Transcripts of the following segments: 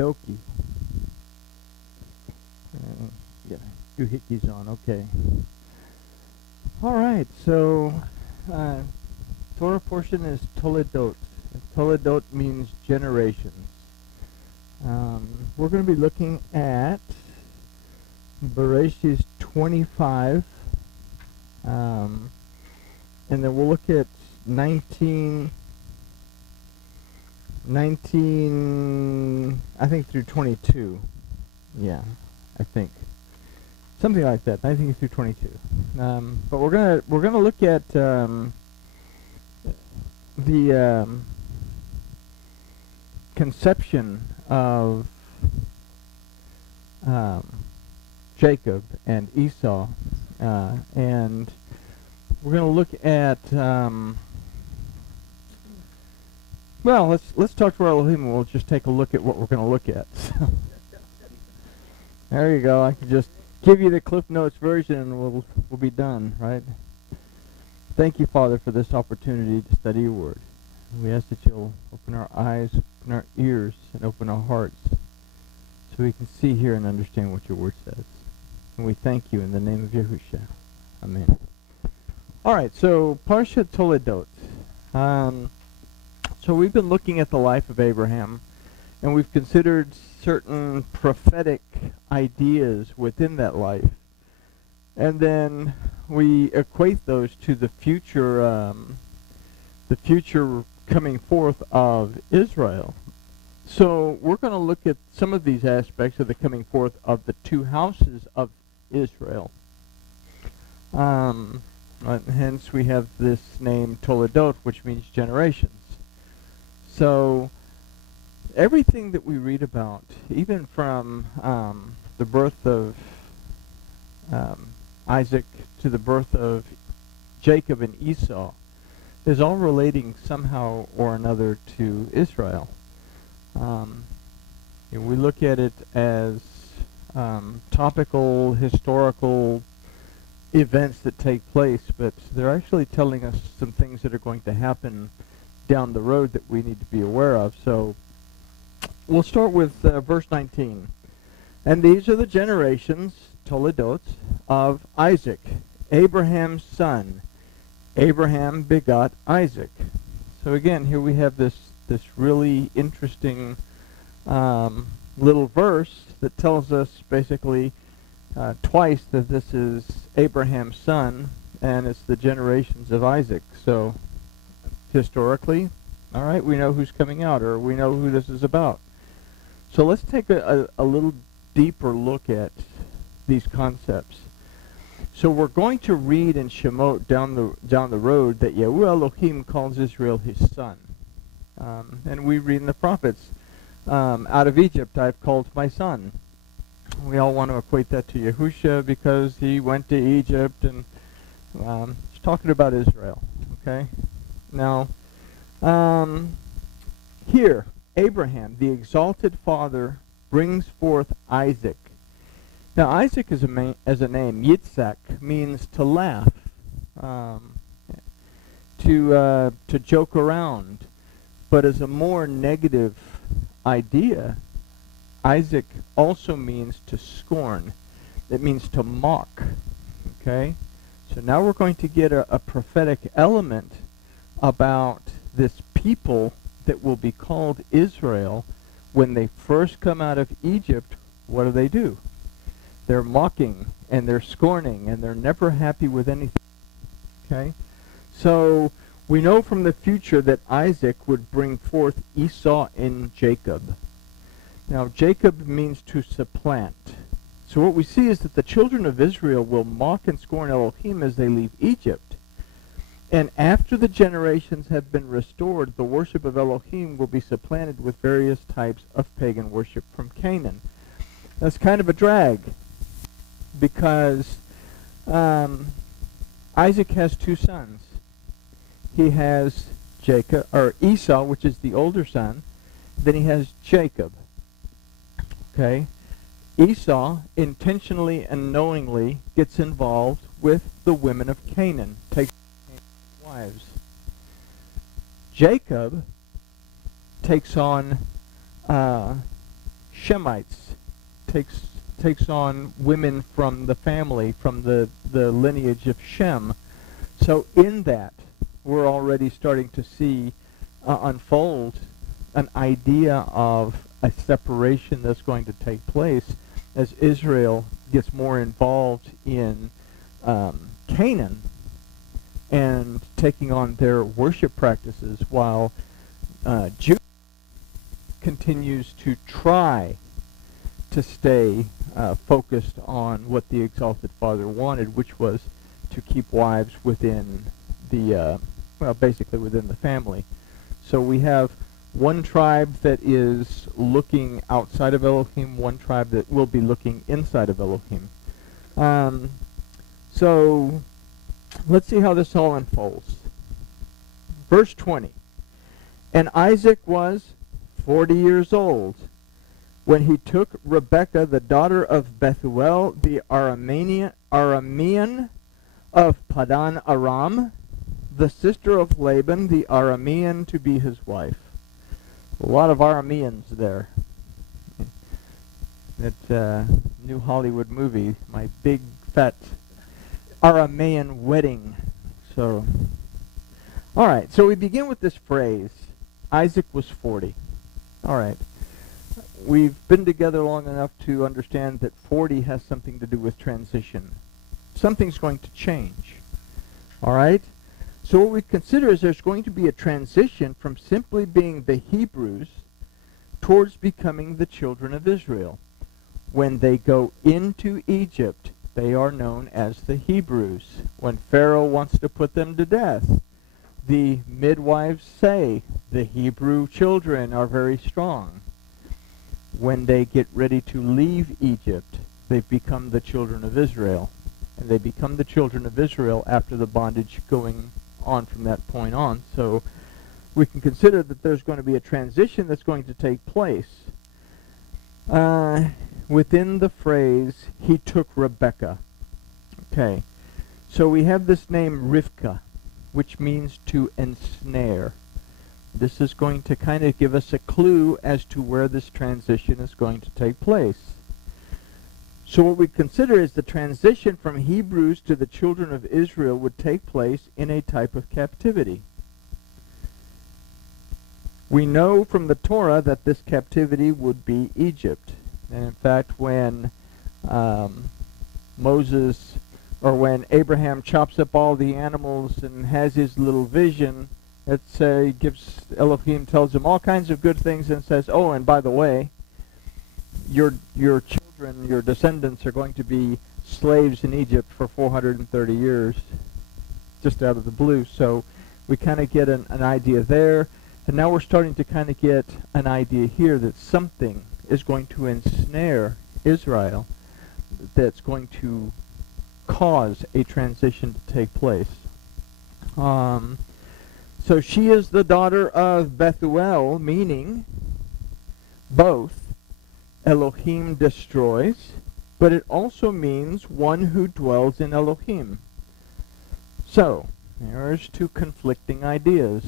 dokie. Yeah, doohickeys on, okay. Alright, so Torah portion is Toledot. Toledot means generations. We're going to be looking at Bereshit 25, and then we'll look at 19, I think through 22. Yeah, I think. Something like that, 19 through 22. But we're gonna look at the conception of Jacob and Esau, and we're gonna look at well, let's talk to our Elohim, and we'll just take a look at what we're gonna look at. There you go. I can just give you the Cliff Notes version, and we'll be done, right? Thank you, Father, for this opportunity to study your word. We ask that you'll open our eyes, open our ears, and open our hearts so we can see, hear, and understand what your word says. And we thank you in the name of Yahushua. Amen. All right, so Parsha Toledot. So we've been looking at the life of Abraham, and we've considered certain prophetic ideas within that life. And then we equate those to the future coming forth of Israel. So we're going to look at some of these aspects of the coming forth of the two houses of Israel. Hence we have this name Toledot, which means generations. So everything that we read about, even from the birth of Isaac to the birth of Jacob and Esau, is all relating somehow or another to Israel. We look at it as topical, historical events that take place, but they're actually telling us some things that are going to happen down the road that we need to be aware of. So we'll start with verse 19. And these are the generations, Toledot, of Isaac, Abraham's son. Abraham begot Isaac. So again, here we have this really interesting little verse that tells us basically twice that this is Abraham's son, and it's the generations of Isaac. So historically, all right, we know who's coming out, or we know who this is about. So let's take a little deeper look at these concepts. So we're going to read in Shemot down the road that Yahuwah Elohim calls Israel his son. And we read in the prophets, out of Egypt I've called my son. We all want to equate that to Yahushua because he went to Egypt, and he's talking about Israel. Okay? Now, here, Abraham, the exalted father, brings forth Isaac. Now, Isaac as a name, Yitzhak, means to laugh, to joke around. But as a more negative idea, Isaac also means to scorn. It means to mock. Okay? So now we're going to get a prophetic element about this people that will be called Israel. When they first come out of Egypt, what do? They're mocking, and they're scorning, and they're never happy with anything. Okay? So we know from the future that Isaac would bring forth Esau and Jacob. Now, Jacob means to supplant. So what we see is that the children of Israel will mock and scorn Elohim as they leave Egypt. And after the generations have been restored, the worship of Elohim will be supplanted with various types of pagan worship from Canaan. That's kind of a drag, because Isaac has two sons. He has Esau, which is the older son. Then he has Jacob. Okay? Esau intentionally and knowingly gets involved with the women of Canaan, takes wives. Jacob takes on Shemites, takes on women from the family, from the lineage of Shem. So in that, we're already starting to see unfold an idea of a separation that's going to take place as Israel gets more involved in Canaan and taking on their worship practices, while Judah continues to try to stay focused on what the Exalted Father wanted, which was to keep wives within the, basically within the family. So we have one tribe that is looking outside of Elohim, one tribe that will be looking inside of Elohim. So let's see how this all unfolds. Verse 20. And Isaac was 40 years old when he took Rebekah, the daughter of Bethuel, the Aramean of Padan Aram, the sister of Laban, the Aramean, to be his wife. A lot of Arameans there. That new Hollywood movie, My Big Fat Aramean Wedding. So, all right, so we begin with this phrase, Isaac was 40. All right. We've been together long enough to understand that 40 has something to do with transition. Something's going to change. All right? So what we consider is there's going to be a transition from simply being the Hebrews towards becoming the children of Israel. When they go into Egypt, they are known as the Hebrews. When Pharaoh wants to put them to death, the midwives say the Hebrew children are very strong. When they get ready to leave Egypt, they've become the children of Israel. And they become the children of Israel after the bondage going on from that point on. So we can consider that there's going to be a transition that's going to take place. Within the phrase, he took Rebekah. Okay. So we have this name Rivka, which means to ensnare. This is going to kind of give us a clue as to where this transition is going to take place. So what we consider is the transition from Hebrews to the children of Israel would take place in a type of captivity. We know from the Torah that this captivity would be Egypt. And in fact, when when Abraham chops up all the animals and has his little vision, Elohim tells him all kinds of good things and says, oh, and by the way, your children, your descendants are going to be slaves in Egypt for 430 years, just out of the blue. So we kind of get an idea there. And now we're starting to kind of get an idea here that something is going to ensnare Israel that's going to cause a transition to take place. So she is the daughter of Bethuel, meaning both Elohim destroys, but it also means one who dwells in Elohim. So, there's two conflicting ideas.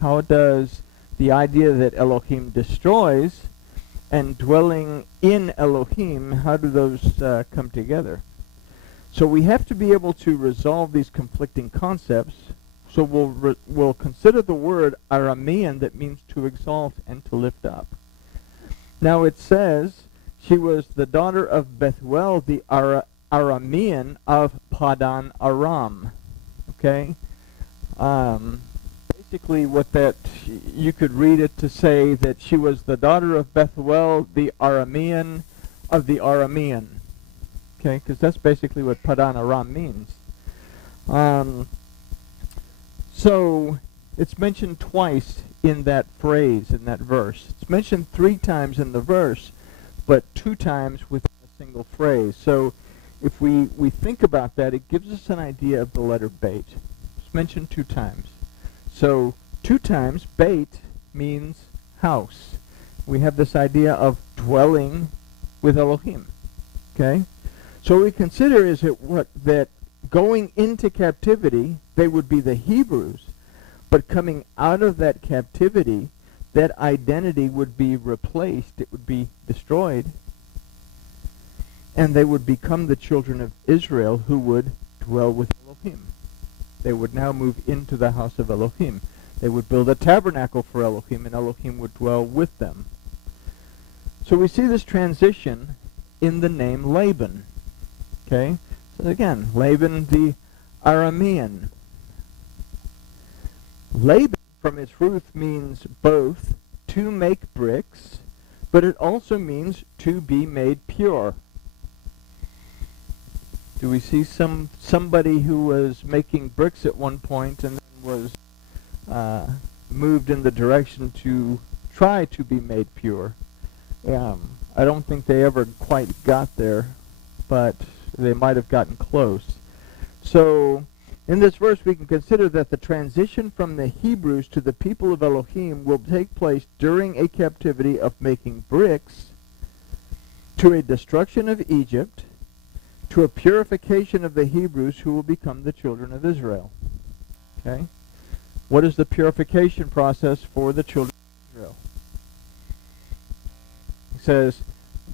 How does the idea that Elohim destroys and dwelling in Elohim, how do those come together? So we have to be able to resolve these conflicting concepts. So we'll consider the word Aramean, that means to exalt and to lift up. Now it says she was the daughter of Bethuel, the Aramean of Padan Aram. Okay? Basically what that, you could read it to say that she was the daughter of Bethuel, the Aramean of the Aramean. Okay? Because that's basically what Padan Aram means. So it's mentioned twice in that phrase, in that verse. It's mentioned 3 times in the verse, but 2 times within a single phrase. So if we think about that, it gives us an idea of the letter Beit. It's mentioned 2 times. So 2 times, Beit means house. We have this idea of dwelling with Elohim. Okay? So what we consider is that going into captivity, they would be the Hebrews, but coming out of that captivity, that identity would be replaced, it would be destroyed, and they would become the children of Israel who would dwell with Elohim. They would now move into the house of Elohim. They would build a tabernacle for Elohim, and Elohim would dwell with them. So we see this transition in the name Laban. Okay? So again, Laban the Aramean. Laban, from its root, means both to make bricks, but it also means to be made pure. Do we see somebody who was making bricks at one point and then was moved in the direction to try to be made pure? I don't think they ever quite got there, but they might have gotten close. So in this verse we can consider that the transition from the Hebrews to the people of Elohim will take place during a captivity of making bricks, to a destruction of Egypt, to a purification of the Hebrews who will become the children of Israel. Okay? What is the purification process for the children of Israel? He says,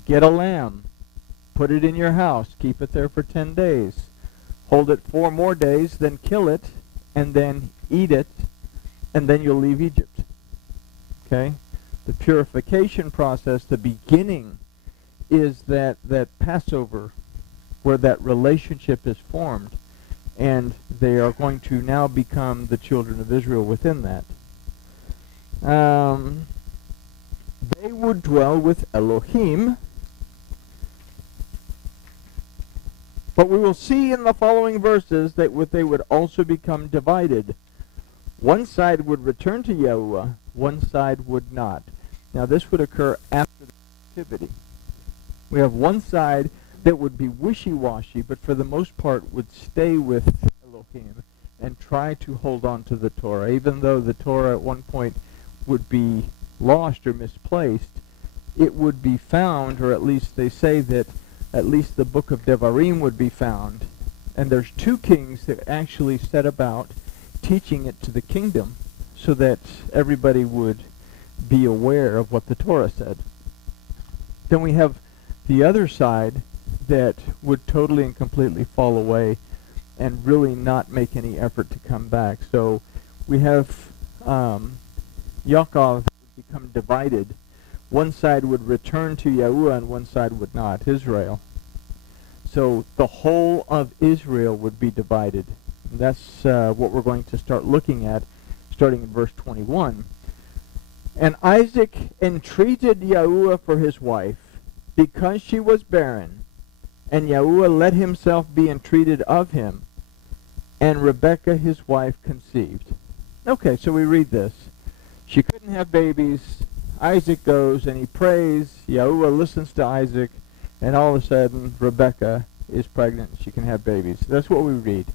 get a lamb, put it in your house, keep it there for 10 days, hold it 4 more days, then kill it, and then eat it, and then you'll leave Egypt. Okay? The purification process, the beginning, is that Passover, where that relationship is formed, and they are going to now become the children of Israel within that. They would dwell with Elohim, but we will see in the following verses that they would also become divided. One side would return to Yahuwah, one side would not. Now this would occur after the captivity. We have one side that would be wishy-washy, but for the most part would stay with Elohim and try to hold on to the Torah, even though the Torah at one point would be lost or misplaced. It would be found, or at least they say that at least the book of Devarim would be found. And there's 2 kings that actually set about teaching it to the kingdom so that everybody would be aware of what the Torah said. Then we have the other side that would totally and completely fall away and really not make any effort to come back. So we have Yaakov would become divided. One side would return to Yahuwah and one side would not, Israel. So the whole of Israel would be divided. And that's what we're going to start looking at, starting in verse 21. And Isaac entreated Yahuwah for his wife, because she was barren, and Yahuwah let himself be entreated of him, and Rebekah his wife conceived. Okay, so we read this. She couldn't have babies. Isaac goes and he prays. Yahuwah listens to Isaac, and all of a sudden Rebekah is pregnant. She can have babies. That's what we read.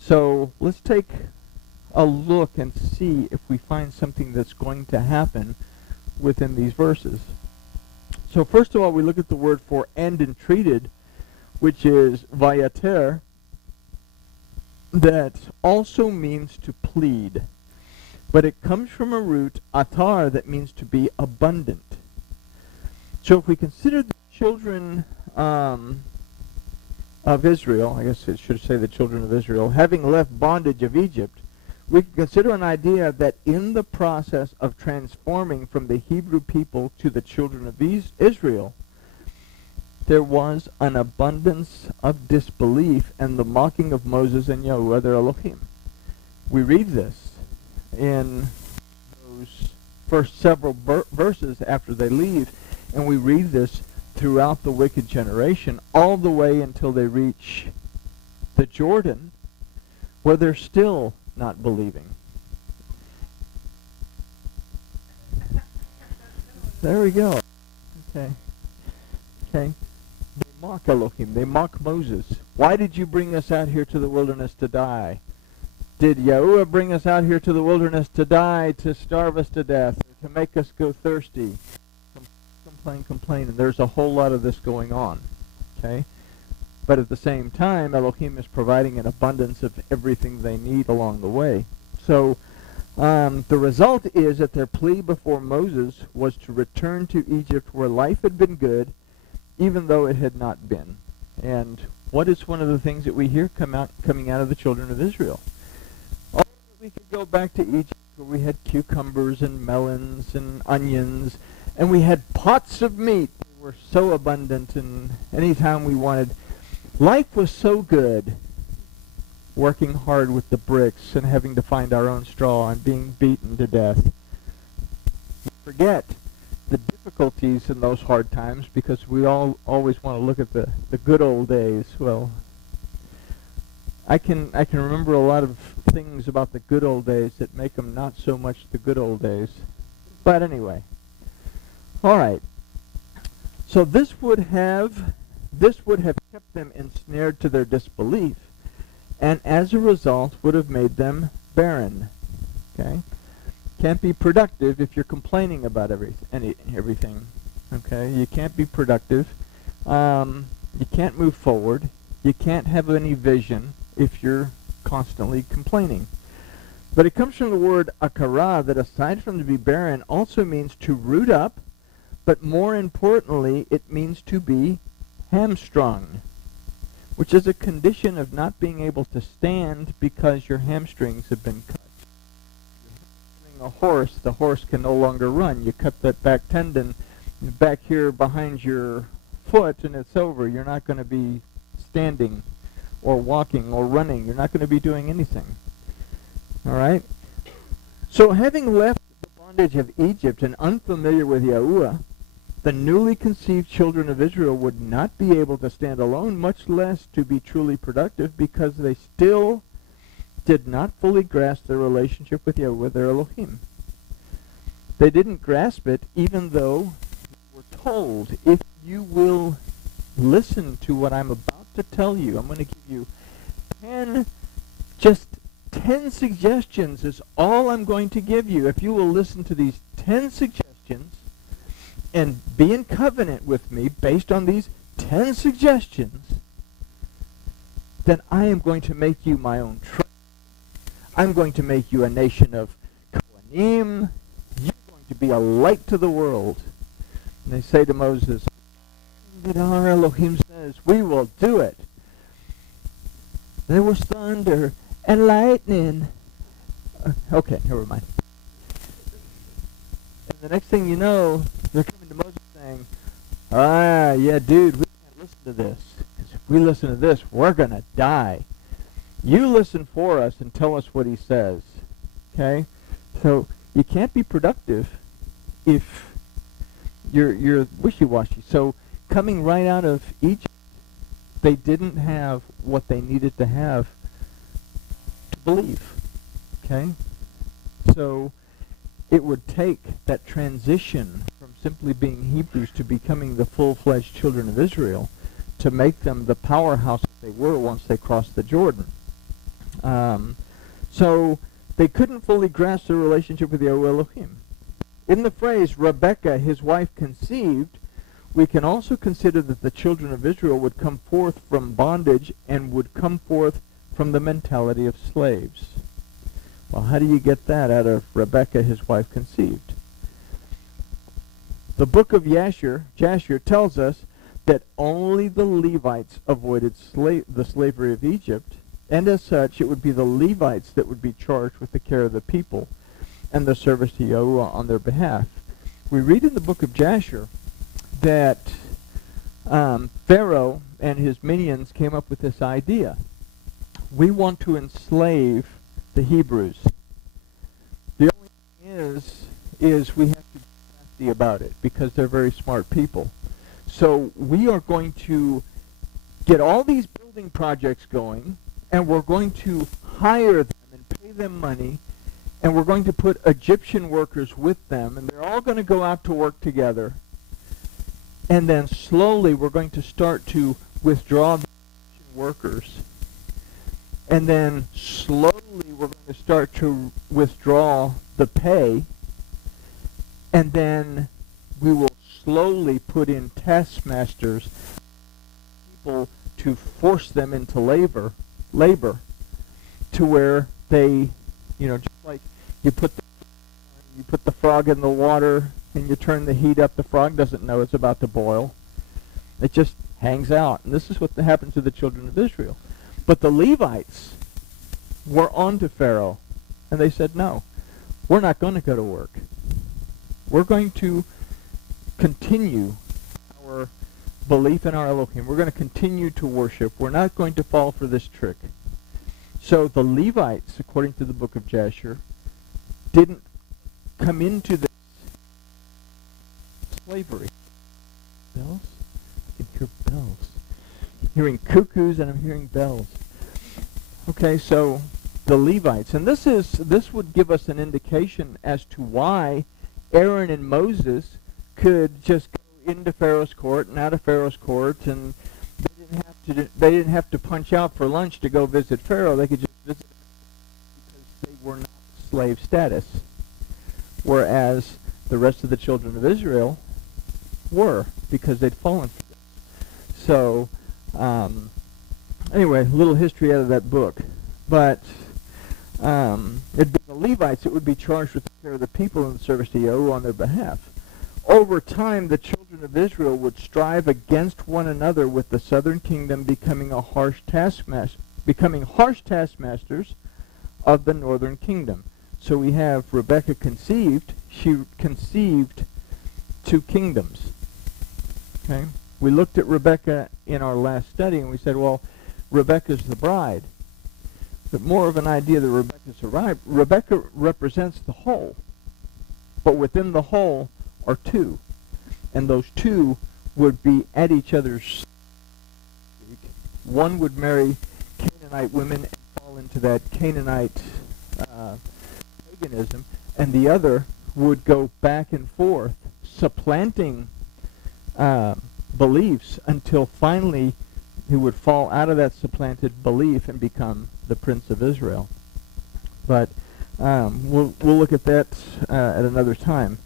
So let's take a look and see if we find something that's going to happen within these verses. So first of all, we look at the word for and entreated, which is vayater, that also means to plead. But it comes from a root, atar, that means to be abundant. So if we consider the children of Israel, I guess it should say the children of Israel, having left bondage of Egypt, we can consider an idea that in the process of transforming from the Hebrew people to the children of Israel, there was an abundance of disbelief and the mocking of Moses and Yahuwah their Elohim. We read this in those first several verses after they leave, and we read this throughout the wicked generation, all the way until they reach the Jordan, where they're still not believing. There we go. Okay. They mock Elohim. They mock Moses. Why did you bring us out here to the wilderness to die? Did Yahuwah bring us out here to the wilderness to die, to starve us to death, or to make us go thirsty? Complain. And there's a whole lot of this going on. Okay? But at the same time, Elohim is providing an abundance of everything they need along the way. So The result is that their plea before Moses was to return to Egypt where life had been good, even though it had not been. And what is one of the things that we hear coming out of the children of Israel? Oh, we could go back to Egypt where we had cucumbers and melons and onions, and we had pots of meat. They were so abundant, and anytime we wanted. Life was so good, working hard with the bricks and having to find our own straw and being beaten to death. We forget the difficulties in those hard times because we all always want to look at the good old days. Well, I can remember a lot of things about the good old days that make them not so much the good old days. But anyway, all right. So this would have kept them ensnared to their disbelief, and as a result would have made them barren. Okay, can't be productive if you're complaining about everything. Okay, you can't be productive. You can't move forward. You can't have any vision if you're constantly complaining. But it comes from the word akara, that aside from to be barren, also means to root up, but more importantly, it means to be hamstrung, which is a condition of not being able to stand because your hamstrings have been cut. You're hamstring a horse, the horse can no longer run. You cut that back tendon back here behind your foot and it's over. You're not going to be standing or walking or running. You're not going to be doing anything. All right? So having left the bondage of Egypt and unfamiliar with Yahuwah, the newly conceived children of Israel would not be able to stand alone, much less to be truly productive, because they still did not fully grasp their relationship with Yahuwah, their Elohim. They didn't grasp it, even though they were told, if you will listen to what I'm about to tell you, I'm going to give you 10 suggestions is all I'm going to give you. If you will listen to these 10 suggestions and be in covenant with me based on these 10 suggestions, then I am going to make you my own tribe. I'm going to make you a nation of Kohanim. You're going to be a light to the world. And they say to Moses, that our Elohim says, we will do it. There was thunder and lightning. Okay, never mind. And the next thing you know, they're coming to Moses saying, yeah, dude, we can't listen to this. Because if we listen to this, we're going to die. You listen for us and tell us what he says. Okay? So you can't be productive if you're wishy-washy. So coming right out of Egypt, they didn't have what they needed to have to believe. Okay? So it would take that transition from simply being Hebrews to becoming the full-fledged children of Israel to make them the powerhouse that they were once they crossed the Jordan. So they couldn't fully grasp their relationship with Yahweh Elohim. In the phrase, Rebekah, his wife, conceived, we can also consider that the children of Israel would come forth from bondage and would come forth from the mentality of slaves. Well, how do you get that out of Rebekah, his wife, conceived? The book of Jasher tells us that only the Levites avoided the slavery of Egypt, and as such, it would be the Levites that would be charged with the care of the people and the service to Yahuwah on their behalf. We read in the book of Jasher that Pharaoh and his minions came up with this idea. We want to enslave the Hebrews. The only thing is we have to be crafty about it because they're very smart people. So we are going to get all these building projects going, and we're going to hire them and pay them money, and we're going to put Egyptian workers with them, and they're all going to go out to work together. And then slowly we're going to start to withdraw the Egyptian workers. And then slowly we're going to start to withdraw the pay. And then we will slowly put in taskmasters, people to force them into labor, to where they, just like You put the frog in the water and you turn the heat up. The frog doesn't know it's about to boil. It just hangs out. And this is what happened to the children of Israel. But the Levites were on to Pharaoh, and they said, no, we're not going to go to work. We're going to continue our belief in our Elohim. We're going to continue to worship. We're not going to fall for this trick. So the Levites, according to the book of Jasher, didn't come into this slavery. Bells? I can hear bells. I'm hearing cuckoos and I'm hearing bells. Okay, so the Levites, and this would give us an indication as to why Aaron and Moses could just go into Pharaoh's court and out of Pharaoh's court, and they didn't have to punch out for lunch to go visit Pharaoh. They could just visit because they were not slave status, whereas the rest of the children of Israel were, because they'd fallen for it. So anyway, a little history out of that book. But it'd be the Levites that would be charged with taking care of the people in the service to Yahweh on their behalf. Over time, the children of Israel would strive against one another, with the southern kingdom becoming harsh taskmasters of the northern kingdom. So we have Rebekah conceived. She conceived two kingdoms. Okay? We looked at Rebekah in our last study, and we said, well, Rebekah's the bride. But more of an idea that Rebekah's arrived. Rebekah represents the whole. But within the whole are two. And those two would be at each other's. One would marry Canaanite women and fall into that Canaanite paganism, and the other would go back and forth, supplanting beliefs until finally he would fall out of that supplanted belief and become the Prince of Israel. But we'll look at that at another time.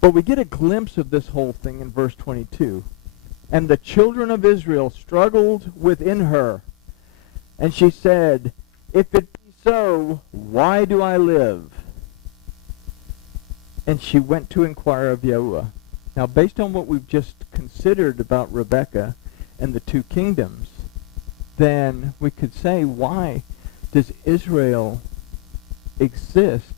But we get a glimpse of this whole thing in verse 22. And the children of Israel struggled within her, and she said, if it be so, why do I live? And she went to inquire of Yahuwah. Now, based on what we've just considered about Rebekah and the two kingdoms, then we could say, why does Israel exist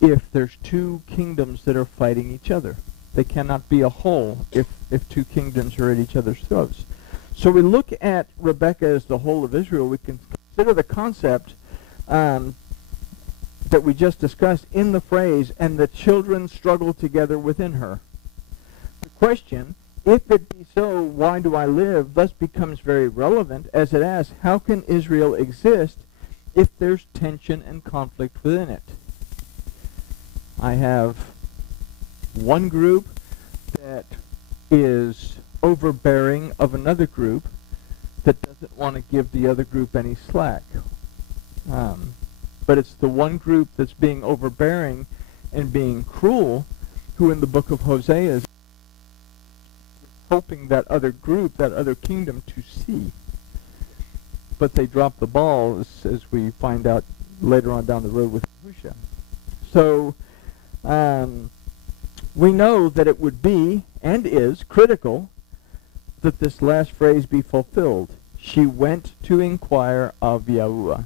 if there's two kingdoms that are fighting each other? They cannot be a whole if two kingdoms are at each other's throats. So we look at Rebekah as the whole of Israel. We can consider the concept that we just discussed in the phrase, and the children struggle together within her. The question, if it be so, why do I live, thus becomes very relevant, as it asks, how can Israel exist if there's tension and conflict within it? I have one group that is overbearing of another group that doesn't want to give the other group any slack. But it's the one group that's being overbearing and being cruel who in the book of Hosea is hoping that other group, that other kingdom to see. But they drop the ball, as we find out later on down the road with Husha. So we know that it would be, and is, critical that this last phrase be fulfilled. She went to inquire of Yahuwah.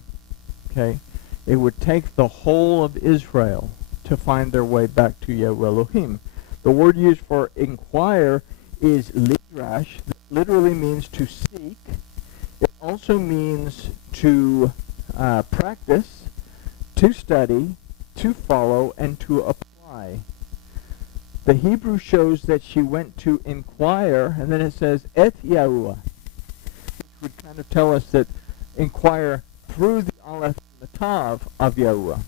Okay? It would take the whole of Israel to find their way back to Yahweh Elohim. The word used for inquire is lidrash, that literally means to seek. It also means to practice, to study, to follow, and to apply. The Hebrew shows that she went to inquire, and then it says et Yahuwah, which would kind of tell us that inquire through the Aleph and the Tav of Yahuwah.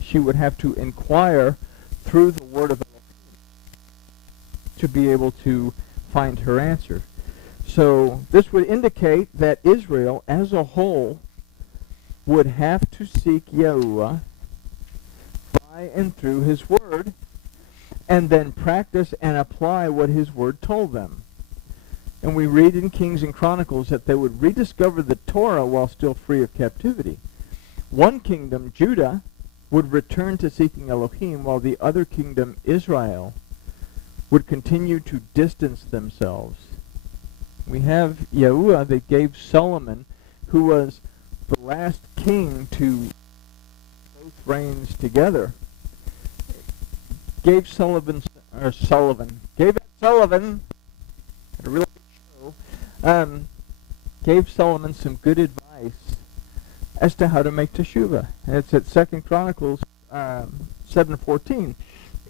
She would have to inquire through the word of Elohim to be able to find her answer. So this would indicate that Israel as a whole would have to seek Yahuwah by and through his word, and then practice and apply what his word told them. And we read in Kings and Chronicles that they would rediscover the Torah while still free of captivity. One kingdom, Judah, would return to seeking Elohim, while the other kingdom, Israel, would continue to distance themselves. We have Yahuwah that gave Solomon, who was the last king to both reigns together, gave Sullivan, had a really good show, gave Solomon some good advice as to how to make teshuvah. And it's at 2 Chronicles 7:14.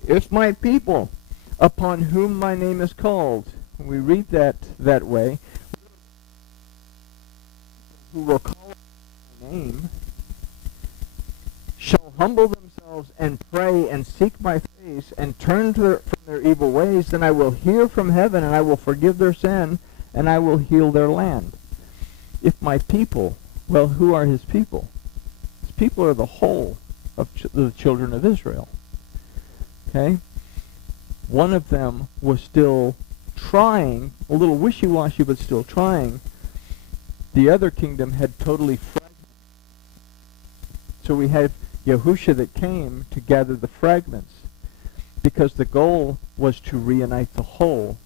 If my people, upon whom my name is called, when we read that way, who will call upon my name, shall humble themselves and pray and seek my face and turn from their evil ways, then I will hear from heaven and I will forgive their sin and I will heal their land. If my people, well, who are his people? His people are the whole of the children of Israel. Okay? One of them was still trying, a little wishy-washy, but still trying. The other kingdom had totally fragmented. So we have Yahusha that came to gather the fragments, because the goal was to reunite the whole.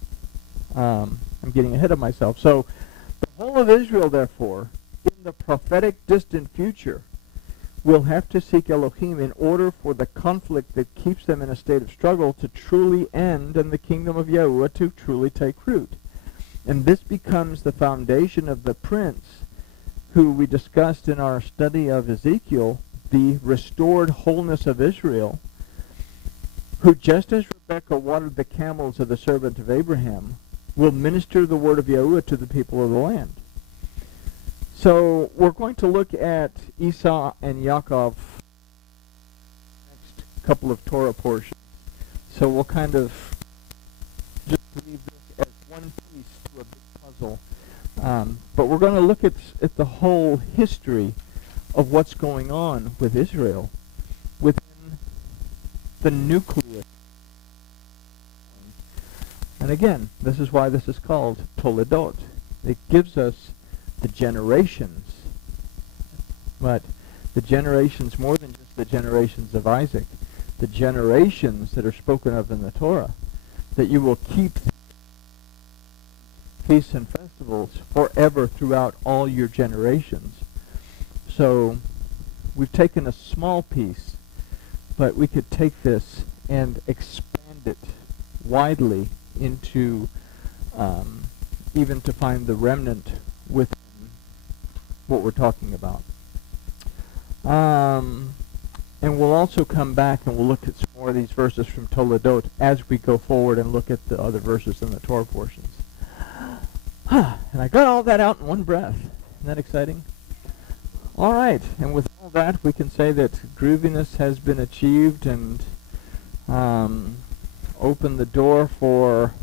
I'm getting ahead of myself. So the whole of Israel, therefore, in the prophetic distant future, will have to seek Elohim in order for the conflict that keeps them in a state of struggle to truly end and the kingdom of Yahuwah to truly take root. And this becomes the foundation of the prince who we discussed in our study of Ezekiel, the restored wholeness of Israel, who, just as Rebekah watered the camels of the servant of Abraham, will minister the word of Yahuwah to the people of the land. So we're going to look at Esau and Yaakov next couple of Torah portions. So we'll kind of just leave this as one piece to a big puzzle. But we're going to look at the whole history of what's going on with Israel within the nucleus. And again, this is why this is called Toledot. It gives us the generations, but the generations more than just the generations of Isaac, the generations that are spoken of in the Torah, that you will keep feasts and festivals forever throughout all your generations. So we've taken a small piece, but we could take this and expand it widely into even to find the remnant within what we're talking about. And we'll also come back and we'll look at some more of these verses from Toledot as we go forward and look at the other verses in the Torah portions. And I got all that out in one breath. Isn't that exciting? All right, and with all that, we can say that grooviness has been achieved and opened the door for